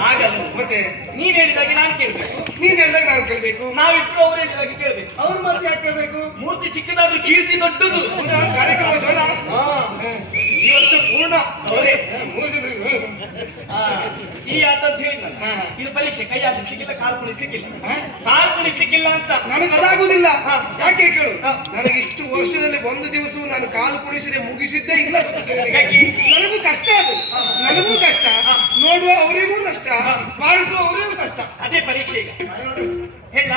ಹಾಗಲ್ಲ ಮತ್ತೆ ನೀನ್ ಹೇಳಿದಾಗೆ ನಾನು ಕೇಳ್ಬೇಕು, ನೀನ್ ಹೇಳಿದಾಗ ನಾನು ಕೇಳ್ಬೇಕು, ನಾವಿಬ್ರು ಅವ್ರು ಹೇಳಿದಾಗೆ ಕೇಳ್ಬೇಕು. ಅವ್ರ ಮತ್ತೆ ಯಾಕೆ ಕೇಳ್ಬೇಕು? ಮೂರ್ತಿ ಚಿಕ್ಕದಾದ್ರೂ ಕೀರ್ತಿ ದೊಡ್ಡದು. ಹೌದಾ? ಕಾರ್ಯಕ್ರಮ ಜೋರ. ಈ ವರ್ಷ ಪೂರ್ಣ ಅವರೇ. 3 ದಿನ. ಈ ಆಟ ಅಂತ ಹೇಳಿದ್ನಲ್ಲ, ಇದು ಪರೀಕ್ಷೆ. ಕೈ ಹಾಕಿಸ್ಲಿಕ್ಕಿಲ್ಲ, ಕಾಲು ಕುಣಿಸ್ಲಿಕ್ಕಿಲ್ಲ. ಕಾಲು ಕುಣಿಸ್ಲಿಕ್ಕಿಲ್ಲ ಅಂತ ನನಗೆ ಅದಾಗುದಿಲ್ಲ. ಯಾಕೆ ಕೇಳು, ನನಗೆ ಇಷ್ಟು ವರ್ಷದಲ್ಲಿ ಒಂದು ದಿವಸವೂ ನಾನು ಕಾಲು ಕುಣಿಸಿದೆ ಮುಗಿಸಿದ್ದೇ ಇಲ್ಲ. ನನಗೂ ಕಷ್ಟ ಅದು, ನನಗೂ ಕಷ್ಟ, ನೋಡುವ ಅವರಿಗೂ ನಷ್ಟ, ಬಾರಿಸುವ ಅವರಿಗೂ ಕಷ್ಟ. ಅದೇ ಪರೀಕ್ಷೆ ಈಗ ಹೇಳ.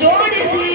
जोड़ी थी,